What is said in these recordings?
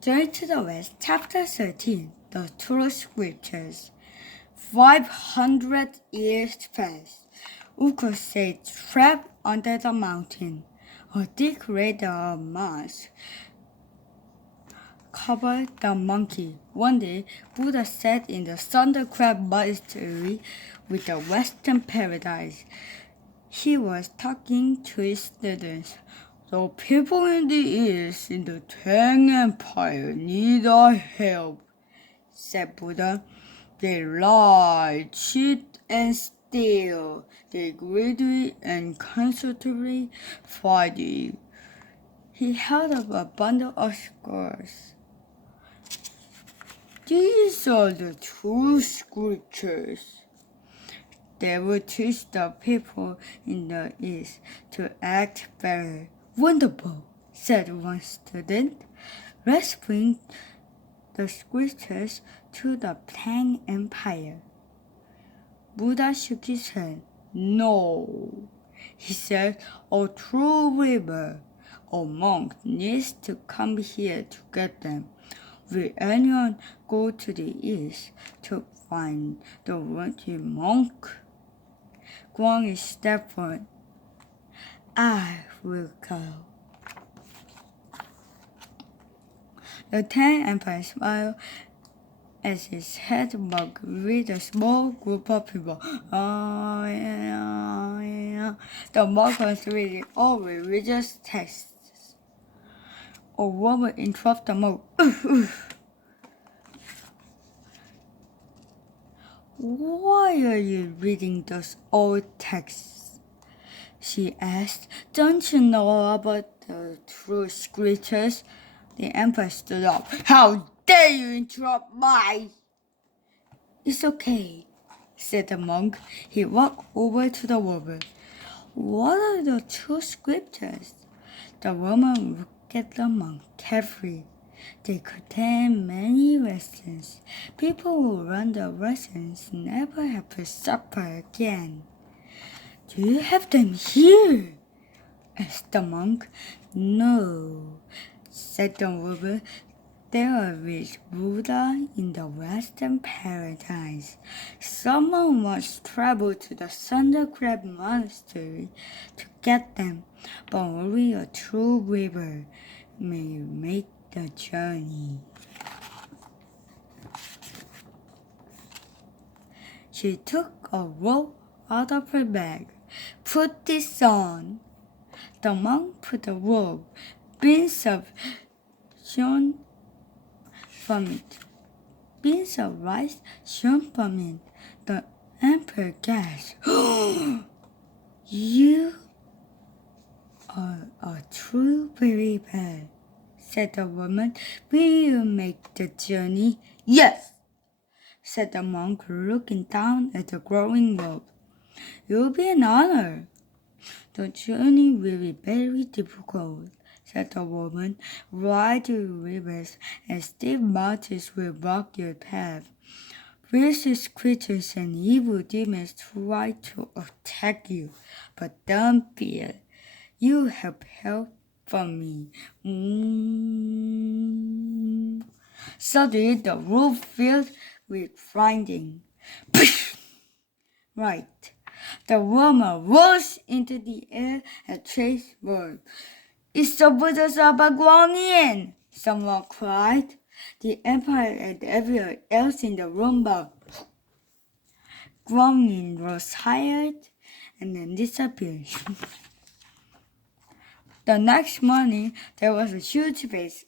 Journey to the West, Chapter 13, The True Scriptures. 500 years passed. Ukko sat trapped under the mountain. A thick radar of moss covered the monkey. One day, Buddha sat in the Thunder Crab Monastery with the Western Paradise. He was talking to his students. The people in the East in the Tang Empire need our help, said Buddha. They lie, cheat, and steal. They greedy and constantly fighting. He held up a bundle of scrolls. These are the true scriptures. They will teach the people in the East to act better. Wonderful, said one student. Let's bring the scriptures to the Tang Empire. Buddha shook his head. No, he said, a true river. A monk needs to come here to get them. Will anyone go to the east to find the wanted monk? Guang stepped forward. I will go. The Tang Empire smiled as his head monk with a small group of people. Oh, yeah. The monk was reading all religious texts. A woman interrupted the monk. Why are you reading those old texts? She asked. Don't you know about the true scriptures? The emperor stood up. How dare you interrupt my... It's okay, said the monk. He walked over to the woman. What are the true scriptures? The woman looked at the monk carefully. They contain many lessons. People who learn the lessons never have to suffer again. Do you have them here? Asked the monk. No, said the woman. They are with Buddha in the Western Paradise. Someone must travel to the Thunder Crab Monastery to get them, but only a true river may make the journey. She took a rope out of her bag. Put this on. The monk put the rope. Beans of shone from it. Beans of rice shone from it. The emperor gasped. You are a true believer, said the woman. Will you make the journey? Yes, said the monk, looking down at the glowing robe. It will be an honor. The journey will be very difficult, said the woman. Wide rivers and steep mountains will block your path. Vicious creatures and evil demons try to attack you, but don't fear. You have help from me. Suddenly the roof filled with grinding. Right. The woman rose into the air and chased words. It's the Buddha Saba Guanyin! Someone cried. The empire and everyone else in the room bowed. Guanyin was hired and then disappeared. The next morning, there was a huge feast.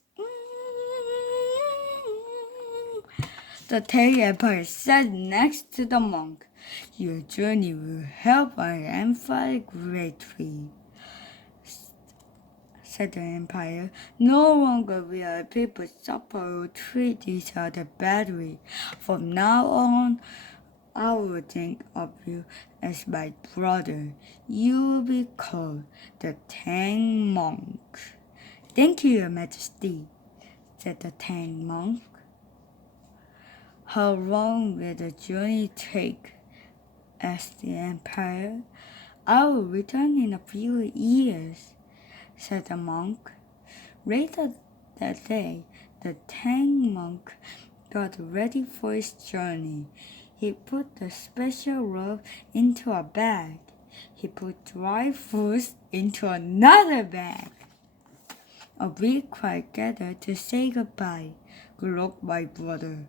The Tang Empire sat next to the monk. Your journey will help our empire greatly, said the empire. No longer will our people suffer or treat each other badly. From now on, I will think of you as my brother. You will be called the Tang Monk. Thank you, Your Majesty, said the Tang Monk. How long will the journey take? Asked the empire. I will return in a few years, said the monk. Later that day, The Tang monk got ready for his journey. He put the special robe into a bag. He put dry fruits into another bag. A big crowd gathered to say goodbye. Good luck, my brother,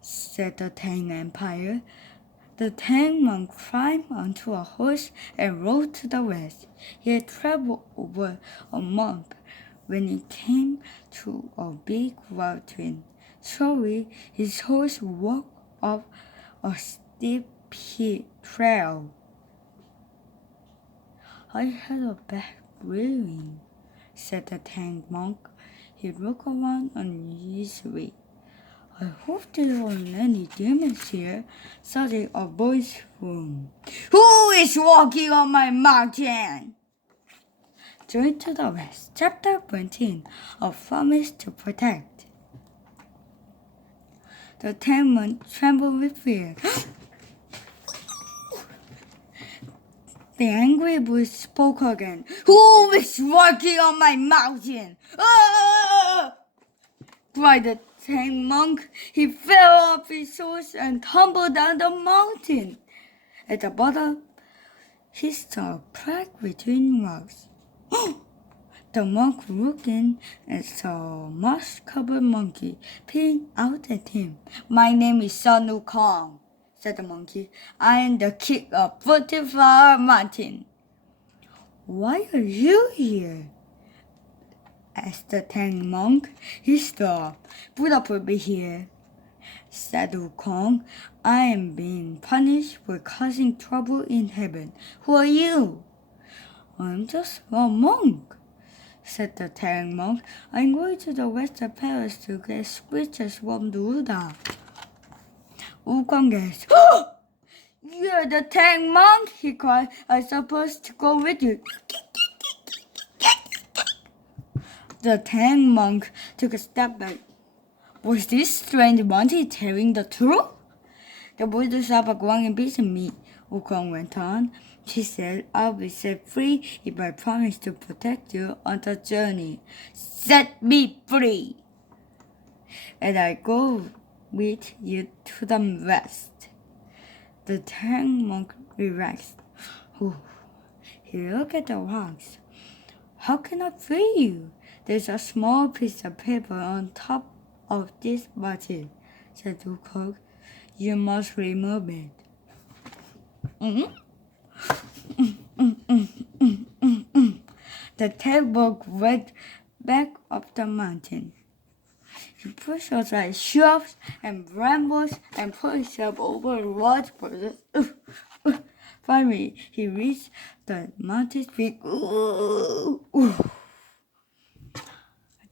said the Tang Empire. The Tang monk climbed onto a horse and rode to the west. He had traveled over a month when he came to a big mountain. Slowly, his horse walked up a steep trail. I had a bad feeling, said the Tang monk. He looked around uneasily. I hope there aren't any demons here, suddenly a voice boomed. Who is walking on my mountain? Journey to the West, Chapter 14, A Promise to Protect. The Tang monk trembled with fear. The angry voice spoke again. Who is walking on my mountain? Ah! Cried the Tang monk. He fell off his horse and tumbled down the mountain. At the bottom, he saw a crack between rocks. The monk looked in and saw a moss-covered monkey peering out at him. My name is Sun Wukong, said the monkey. I am the king of Flower Mountain. Why are you here? Asked the Tang monk. He stopped. Buddha put me here, said Wukong. I am being punished for causing trouble in heaven. Who are you? I'm just a monk, said the Tang monk. I'm going to the Western Palace to get scriptures from the Buddha. Wukong gasped. You're the Tang monk, he cried. I'm supposed to go with you. The Tang monk took a step back. Was this strange monkey telling the truth? The Buddha saw a growing piece of meat. Wukong went on. She said, I'll be set free if I promise to protect you on the journey. Set me free! And I go with you to the west. The Tang monk relaxed. He looked at the rocks. How can I free you? There's a small piece of paper on top of this bottle, said Wukong. You must remove it. The Tang monk went back up the mountain. He pushed aside shrubs and brambles and put himself over a large process. Finally, he reached the mountain's peak.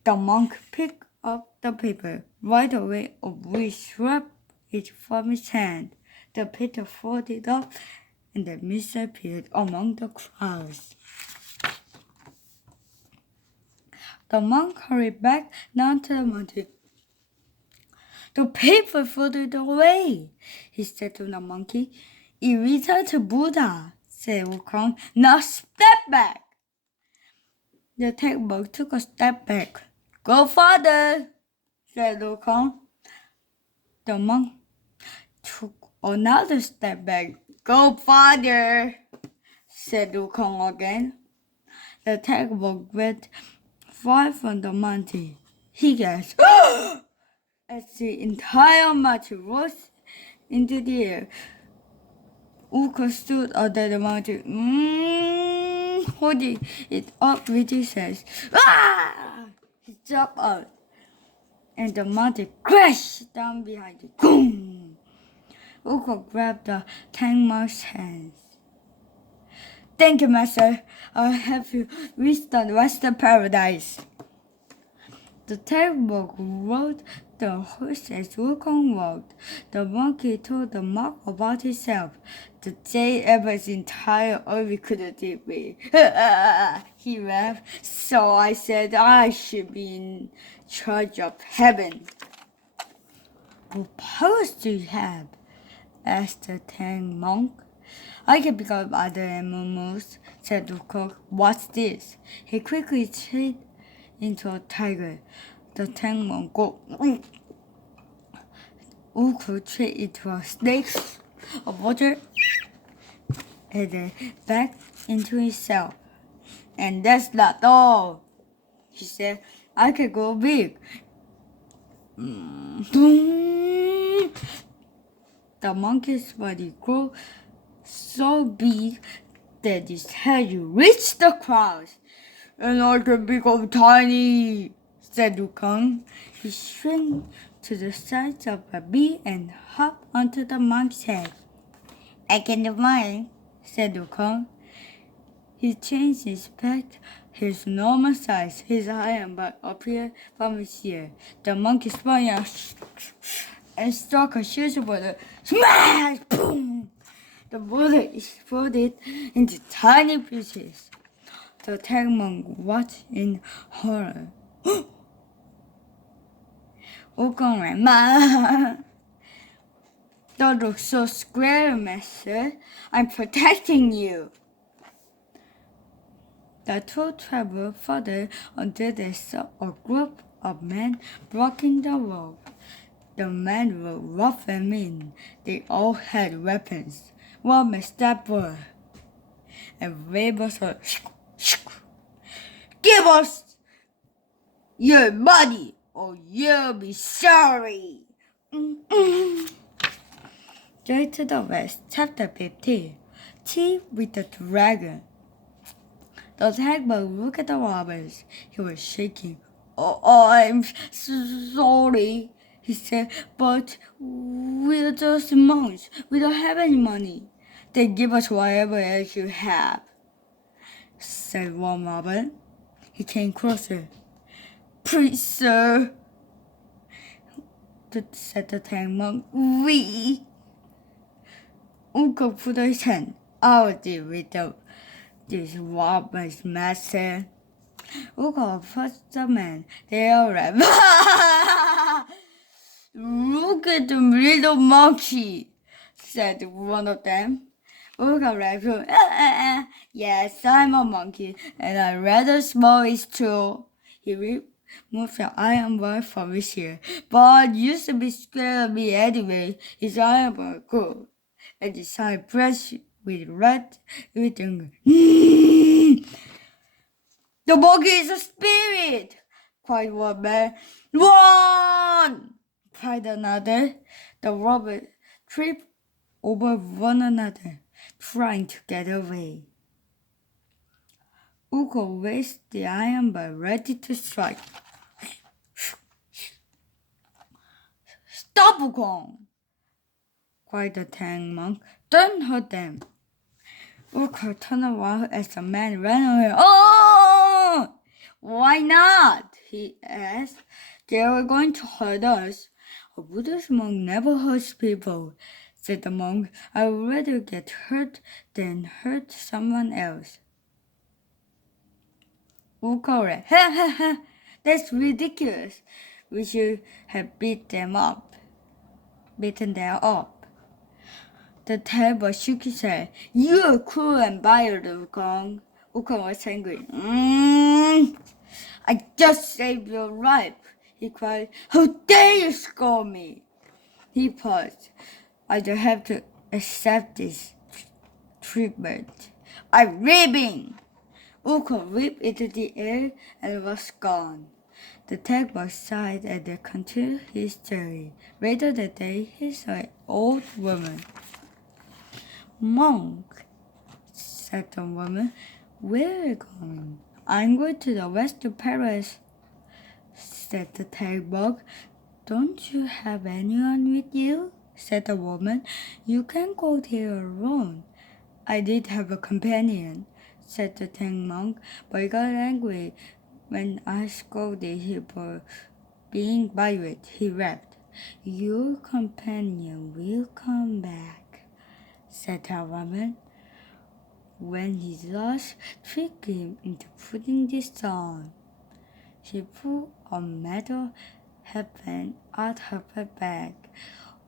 The monk picked up the paper. Right away, a breeze swept it from his hand. The paper folded up, and the mist appeared among the clouds. The monk hurried back down to the mountain. The paper floated away, he said to the monkey. It returned to Buddha, said Wukong. Now step back. The Tang monk took a step back. Go farther, said Wukong. The monk took another step back. Go farther, said Wukong again. The Tang monk went far from the mountain. He gasped as the entire mountain rose into the air. Wukong stood under the mountain, holding it up with his hands. Ah! He jumped out, and the mountain crashed down behind him. Boom! Wukong grabbed the Tang monk's hands. Thank you, Master. I'll help you reach the Western Paradise. The Tang monk rode the horse as Wukong walked. The monkey told the monk about himself. The day Eva's entire army couldn't beat me. He laughed. So I said I should be in charge of heaven. What powers do you have? Asked the Tang monk. I can pick up other animals, said Wukong. What's this? He quickly changed into a tiger. The tank monk Uko tried into a snake of water and then back into himself. And that's not all, he said. I can go big. The monkey's body grew so big that his head reached the clouds. And I can become tiny, said Wukong. He shrank to the size of a bee and hopped onto the monk's head. I can do mine, said Wukong. He changed his back, his normal size. His iron butt appeared from his ear. The monkey spun out and struck a huge bullet. Smash! Boom! The bullet exploded into tiny pieces. The tank monk watched in horror. Wukong ran, Ma! Don't look so square, master. I'm protecting you. The two traveled further until they saw a group of men blocking the road. The men were rough and mean. They all had weapons. What must that were? And Rainbow said, give us your money or you'll be sorry. Straight to the West, Chapter 15. Tea with the Dragon. The tagboat looked at the robbers. He was shaking. Oh, I'm sorry, he said, but we're just monks. We don't have any money. Then give us whatever else you have, said one robber. He came closer. Please, sir, said the tank monk. We. Uncle put his hand. I'll deal with this robbers, master. Uncle approached the man. They all ran. Look at the little monkey, said one of them. Uncle ran. Yes, I'm a monkey, and I'm rather small too. He removed the iron bar from his ear. But used to be scared of me anyway. His iron bar grew, and his side brushed with red with anger. The monkey is a spirit, cried one man. Run! Cried another. The robbers tripped over one another, trying to get away. Uko raised the iron bar ready to strike. Stop, Wukong! Cried the tank monk. Don't hurt them. Uko turned around as the man ran away. Oh! Why not? He asked. They were going to hurt us. A Buddhist monk never hurts people, said the monk. I would rather get hurt than hurt someone else. Uko ran. Ha ha ha! That's ridiculous. We should have beaten them up. The table shook his head. You're cruel and vile, Wukong. Wukong was angry. I just saved your life, he cried. How dare you scold me? He paused. I don't have to accept this treatment. I'm leaving. Wukong leaped into the air and was gone. The tagboat sighed and then continued his journey. Later that day, he saw an old woman. Monk, said the woman, where are you going? I'm going to the west to Paris, said the tagboat. Don't you have anyone with you? Said the woman. You can't go there alone. I did have a companion, said the tank monk, but he got angry when I scolded him for being violent. He rapped. Your companion will come back, said the woman. When he lost, tricked him into putting this on. She pulled a metal headband out of her bag.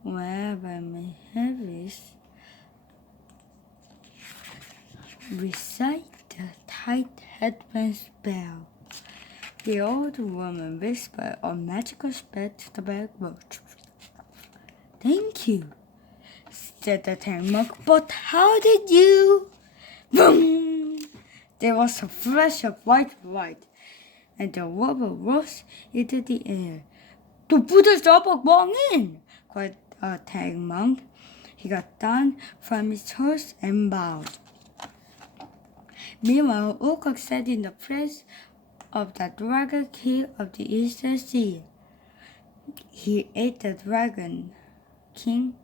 Whenever my heavies recite the tight headband spell. The old woman whispered a magical spell to the bag roach. Thank you, said the tank monk, but how did you? Boom! There was a flash of white light, and the rubber rose into the air. To put us up a wrong in, cried the tank monk. He got down from his horse and bowed. Meanwhile, Ukok sat in the place of the Dragon King of the Eastern Sea. He ate the Dragon King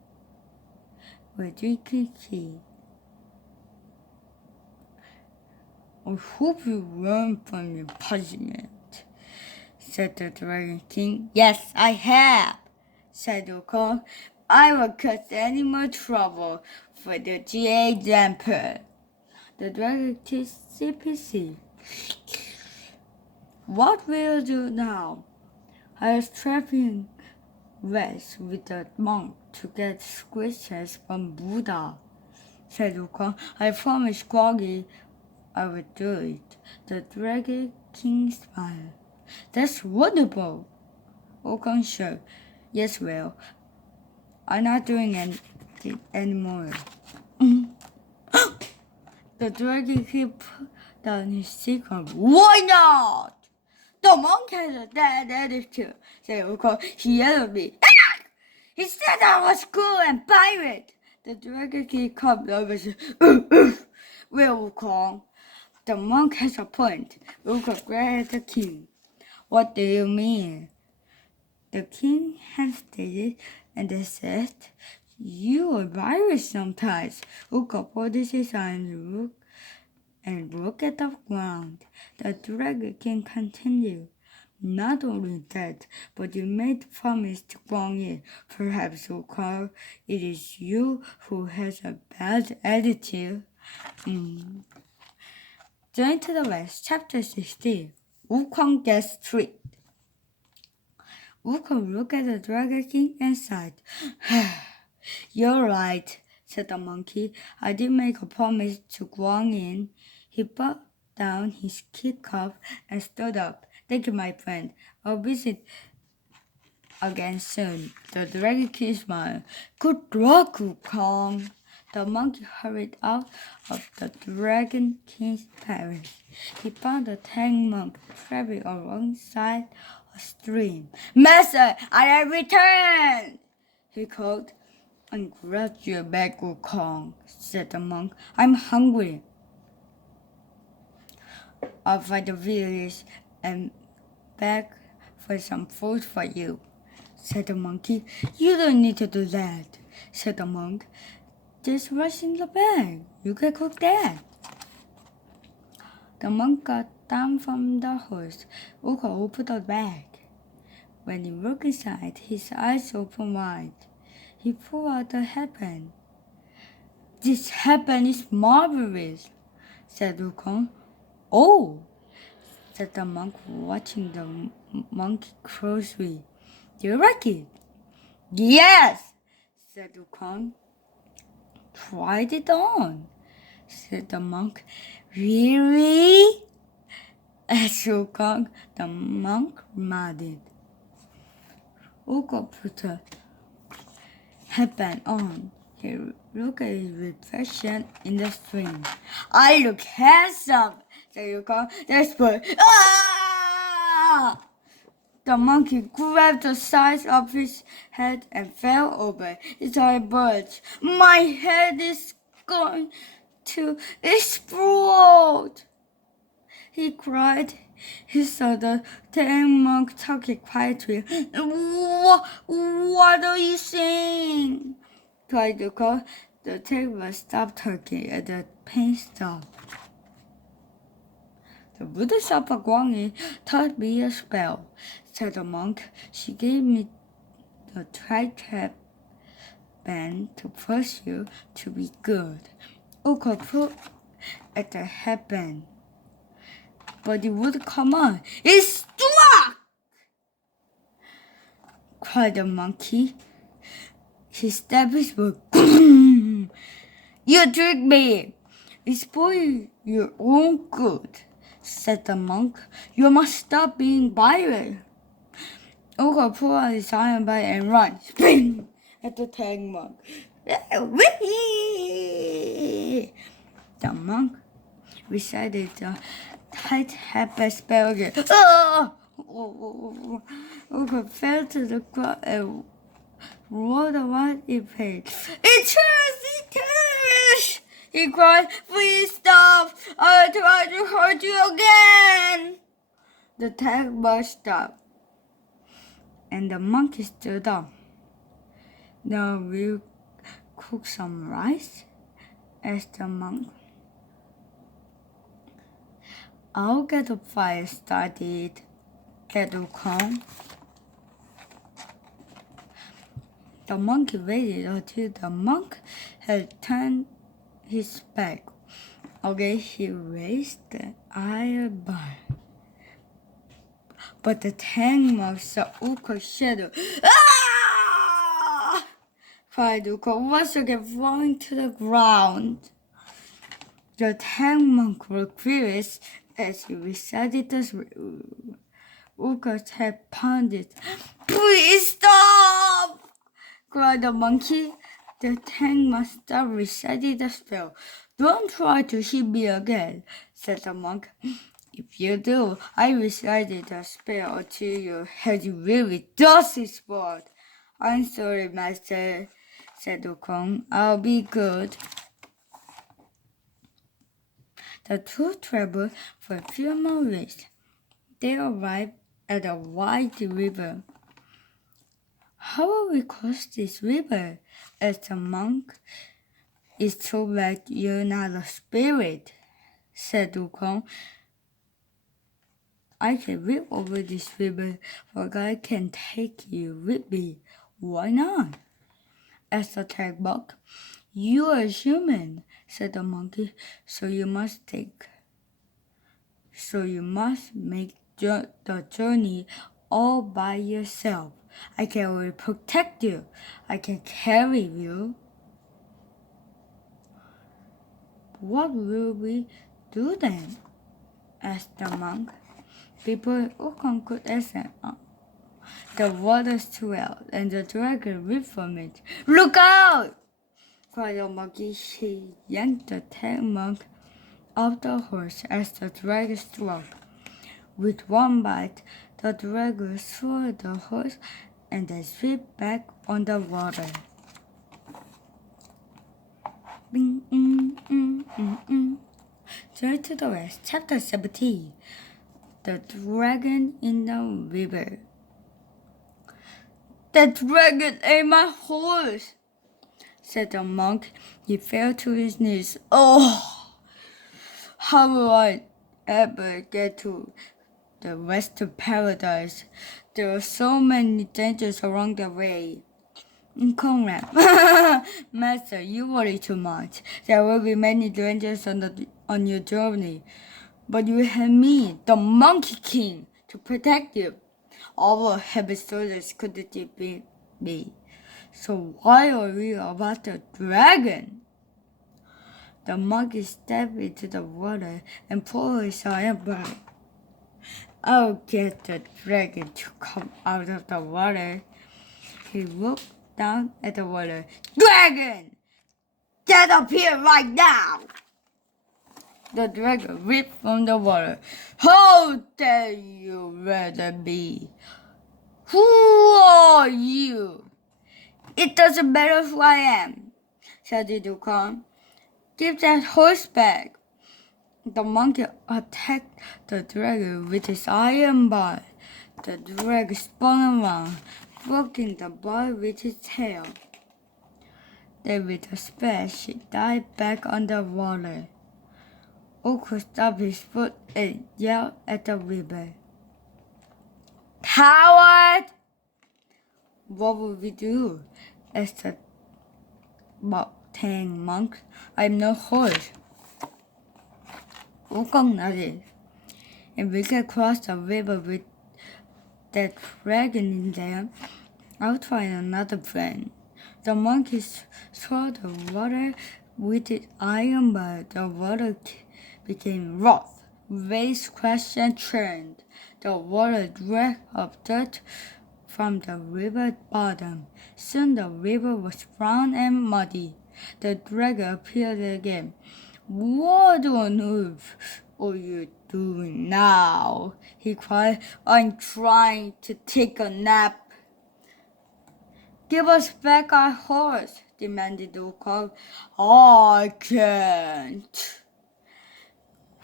with drinking tea. I hope you learned from your punishment, said the Dragon King. Yes, I have, said Ukok. I will cause any more trouble for the Jade Emperor. The Dragon King CPC. What will you do now? I was traveling west with the monk to get scriptures from Buddha, said Ukon. I promised Groggy I would do it. The Dragon King smiled. That's wonderful. Ukon said, yes, well, I'm not doing it anymore. The Dragon King put down his secret. Why not? The monk has a bad attitude, said Ukon. He yelled at me. He said I was cool and pirate. The Dragon King come over and said, well, Ukon, the monk has a point. Ukon glared at the king. What do you mean? The king hesitated and they said, you are pirate sometimes. Ukon put his eyes and look at the ground. The Dragon King continued. Not only that, but you made promise to Guangyin. Perhaps, Ukon, it is you who has a bad attitude. Journey to the West, Chapter 16. Ukon gets tricked. Ukon looked at the Dragon King and sighed. You're right, said the monkey. I did make a promise to Guangyin. He put down his key cup and stood up. Thank you, my friend. I'll visit again soon. The Dragon King smiled. Good luck, Ukon. The monkey hurried out of the Dragon King's palace. He found the tank monk traveling alongside a stream. Master, I have returned! He called. I'm glad you're back, Ukon, said the monk. I'm hungry. I'll find the village and beg for some food for you, said the monkey. You don't need to do that, said the monk. Just what's in the bag. You can cook that. The monk got down from the horse. Ukon opened the bag. When he looked inside, his eyes opened wide. He pulled out a headband. This headband is marvelous, said Ukon. Oh, said the monk, watching the monkey closely. Do you like it? Yes, said Ukon. Tried it on, said the monk. Really? asked Ukon. The monk nodded. Ukon put a headband on. He looked at his reflection in the stream. I look handsome, said Ukon. That's good. Ah! The monkey grabbed the sides of his head and fell over. His eye bulged. My head is going to explode, he cried. He saw the tank monk talking quietly. What are you saying? Cried the girl. The tank monk stopped talking and the pain stopped. The Buddha Sapa Guangyin taught me a spell, said the monk. She gave me the tri-cap band to push you to be good. Ukon put at the headband, but it wouldn't come on. It struck! Cried the monkey. He stabbed his foot. You tricked me! It's for your own good, said the monk. You must stop being violent. Uka pulled out his iron bar and ran, spin, at the tag monk. The monk recited the tight habit spell again. Uka fell to the ground and rolled around in pain. It turns! It turns! He cried, please stop! I'll try to hurt you again! The tag monk stopped, and the monkey stood up. Now we'll cook some rice? Asked the monk. I'll get a fire started, said Ukon. The monkey waited until the monk had turned his back. Okay, he raised the iron bar. But the tang monk saw Uko's shadow. Ah! Cried Uko, once again falling to the ground. The tang monk was furious as he recited the Uko's head pounded. Please stop! Cried the monkey. The tang monk stopped reciting the spell. Don't try to hit me again, said the monk. If you do, I recited the spell until your head really does explode. I'm sorry, master, said Ukon. I'll be good. The two traveled for a few more weeks. They arrived at a wide river. How will we cross this river? Asked the monk. It's too bad you're not a spirit, said Ukon. I can whip over this river, for I can take you with me. Why not? Asked the tag monk. You are human, said the monkey, so you must make the journey all by yourself. I can only protect you. I can carry you. What will we do then? Asked the monk. Before Ukon could answer, the water swelled and the dragon leaped from it. Look out! Cried the monkey. He yanked the tag monk off the horse as the dragon struck. With one bite, the dragon swallowed the horse and then slipped back on the water. Journey to the West, Chapter 17. The Dragon in the River. The dragon ate my horse, said the monk. He fell to his knees. Oh, how will I ever get to the rest of paradise? There are so many dangers along the way. Conrad, Master, you worry too much. There will be many dangers on your journey. But you have me, the Monkey King, to protect you. All the heavy soldiers couldn't defeat me. So why are we about the dragon? The monkey stepped into the water and pulled his iron bar. I'll get the dragon to come out of the water. He looked down at the water. Dragon! Get up here right now! The dragon leaped from the water. How dare you rather me? Who are you? It doesn't matter who I am, said the Ukon. Give that horse back. The monkey attacked the dragon with his iron bar. The dragon spun around, poking the bar with his tail. Then with a splash, he dived back underwater. Uko stopped his foot and yelled at the river. Coward! What will we do? Asked the tang monk. I'm no horse. Ukon nodded. If we can cross the river with that dragon in there, I'll try another plan. The monkey swallowed the water with its iron bar. The water became rough raised question churned. The water dragged up dirt from the river bottom. Soon the river was brown and muddy. The dragon appeared again. What on earth are you doing now? He cried. I'm trying to take a nap. Give us back our horse, demanded the cock. I can't,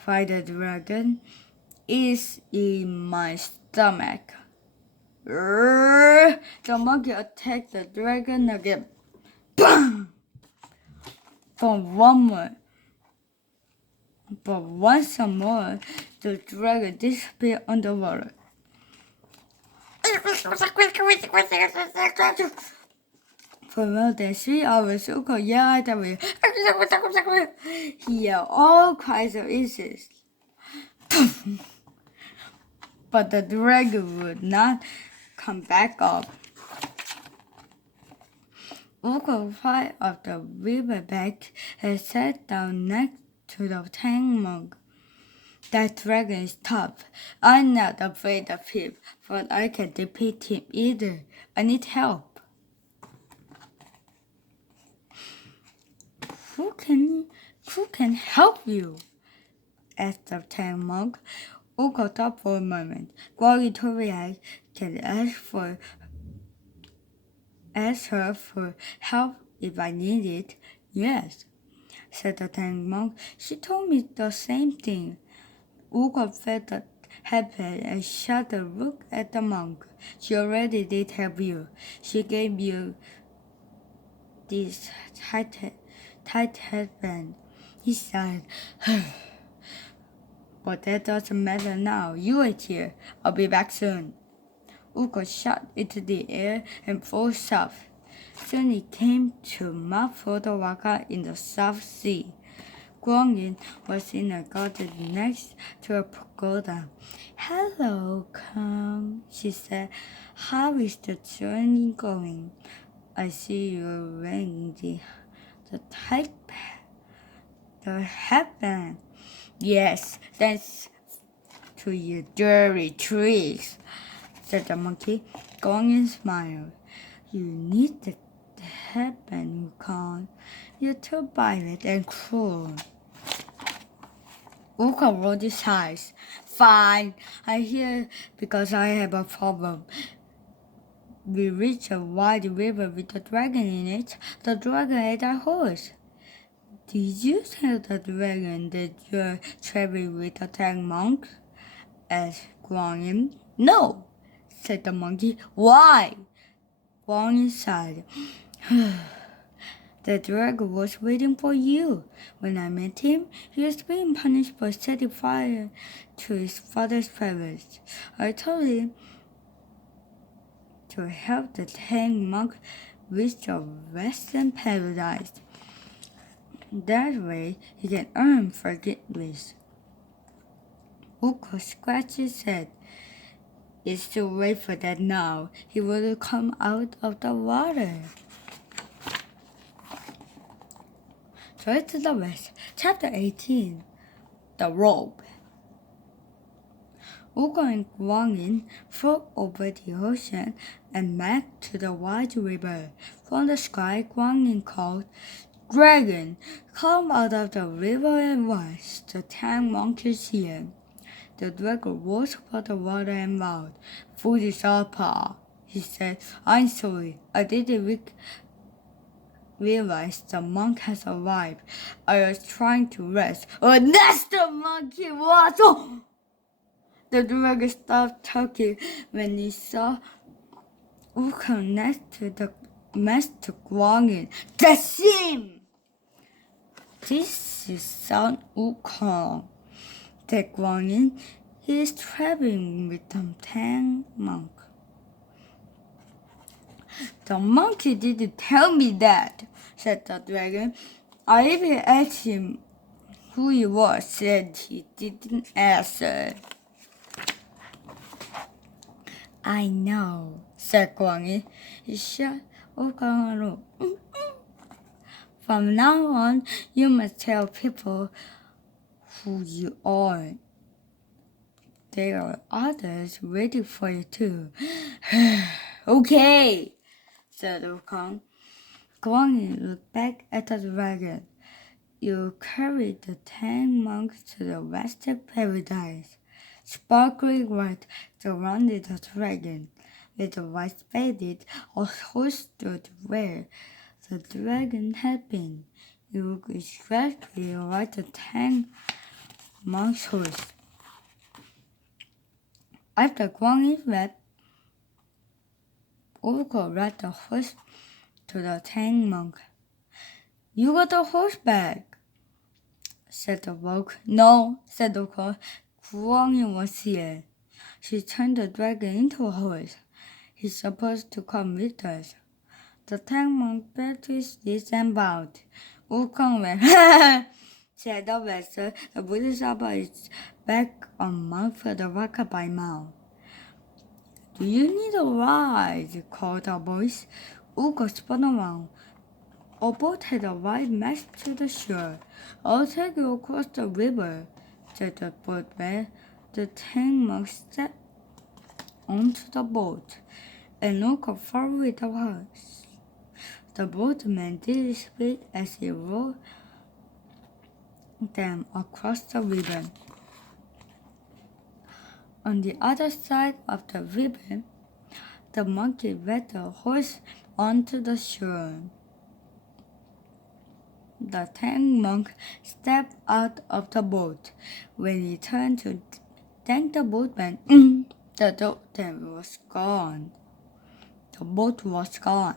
cried the dragon. It's in my stomach. The monkey attacked the dragon again. Bam! But once more, the dragon disappeared underwater. For more than 3 hours, Uko yelled at me. He yelled all kinds of insults. But the dragon would not come back up. Uko climbed up the riverbank and sat down next to the Tang monk. That dragon is tough. I'm not afraid of him, but I can't defeat him either. I need help. Who can help you? Asked the Tang monk. Uko thought for a moment. Gwagi told me I can ask her for help if I need it. Yes, said the Tang monk. She told me the same thing. Uko felt happy and shot a look at the monk. She already did help you. She gave you this tight headband. He sighed. But that doesn't matter now. You wait here. I'll be back soon. Uko shot into the air and flew south. Soon he came to Mount Fotowaka in the South Sea. Guangyin was in a garden next to a pagoda. Hello, Kong, she said. How is the journey going? I see you're wearing the headband. Yes, thanks to your dirty tricks, said the monkey. Guangyin smiled. You need the headband, Kong. You're too violent and cruel. Uko rolled his eyes. Fine, I'm here because I have a problem. We reached a wide river with a dragon in it. The dragon ate our horse. Did you tell the dragon that you're traveling with a Tang monk? Asked Guangyin. No, said the monkey. Why? Guangyin sighed. The dragon was waiting for you. When I met him, he was being punished for setting fire to his father's palace. I told him to help the Tang monk reach the Western paradise. That way, he can earn forgiveness. Uko scratched his head. It's too late for that now. He will come out of the water. Journey to the West, Chapter 18. The Robe. Uko and Guangyin flew over the ocean and met to the wide river. From the sky, Guangyin called, Dragon, come out of the river at once. The Tang monk is here. The dragon rose above the water and vowed, Food is our paw. He said, I'm sorry, I didn't realize the monk has arrived. I was trying to rest. Oh, that's the monkey was! Oh! The dragon stopped talking when he saw Uko next to the Master Guangyin. That's him! This is Son Wukong, said Guangyin. He is traveling with the Tang monk. The monkey didn't tell me that, said the dragon. I even asked him who he was, and he didn't answer. I know, said Guangyin. He shut Wukong a look. From now on, you must tell people who you are. there are others waiting for you too. Okay, said Wukong. Guang looked back at the dragon. You carried the 10 monks to the western paradise. Sparkling white surrounded the dragon. With the white spaded, a horse stood where the dragon had been. You could exactly ride the 10 monks' horse. After Guang Yi left, Urko led the horse to the 10 monk. You got the horse back, said the monk. No, said the girl. Guang Yi was here. She turned the dragon into a horse. He's supposed to come with us. The 10 monk backed his knees and bowed. Wukong went, said the master. The Bodhisattva is back on Mount for the rock by now. Do you need a ride? Called a voice. Wukong spun around. A boat had arrived next to the shore. I'll take you across the river, said the boatman. The 10 monks stepped onto the boat and looked followed the horse. The boatman did his bit as he rowed them across the river. On the other side of the river, the monkey led the horse onto the shore. The 10 monk stepped out of the boat. When he turned to thank the boatman, the boat was gone. The boat was gone.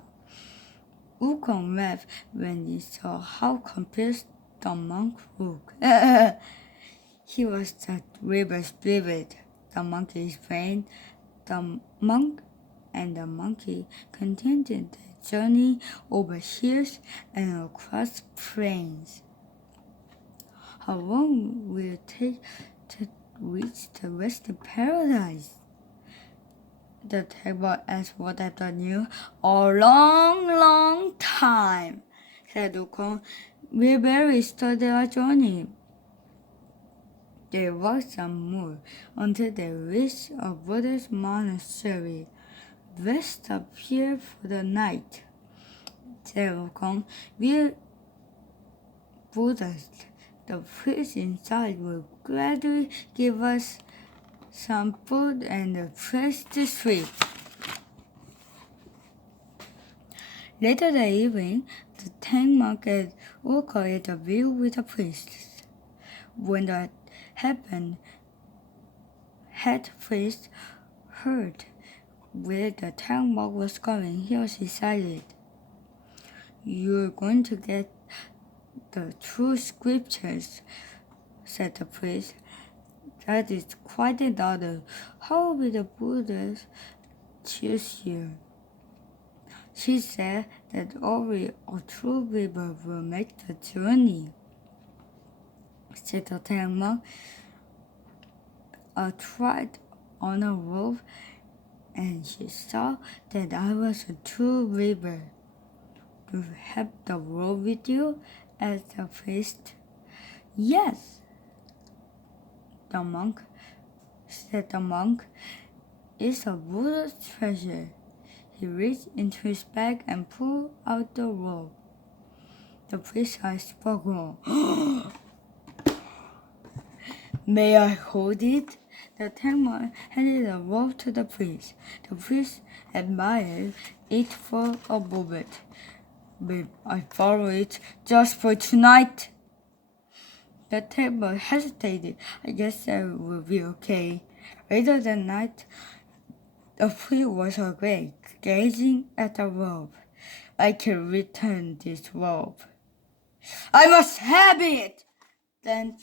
Wukong laughed when he saw how confused the monk looked. He was the river spirit. The monkey explained. The monk and the monkey continued their journey over hills and across plains. How long will it take to reach the western paradise? The table asked what I knew. A long time, said Wukong. We barely started our journey. They walked some more until they reached a Buddhist monastery. Let's stop here for the night, said Wukong. We're Buddhists. The priest inside will gladly give us some food and a place to sleep. Later that evening, the 10 monks and Wukong ate a meal with the priests. When that happened, head priest heard where the 10 monk was going. He was excited. You're going to get the true scriptures, said the priest. That is quite an honor. How will the Buddhas choose you? She said that only a true believer will make the journey, said the 10 monk. I tried on a rope and she saw that I was a true believer. Do you have the rope with you? Asked the priest. Yes, the monk said. The monk is a Buddha's treasure. He reached into his bag and pulled out the rope. The priest's eyes sparkled. May I hold it? The 10 monks handed the rope to the priest. The priest admired it for a moment. May I borrow it just for tonight? The 10 monks hesitated. I guess that will be okay. Later that night, the priest was awake, gazing at the rope. I can return this rope. I must have it! Then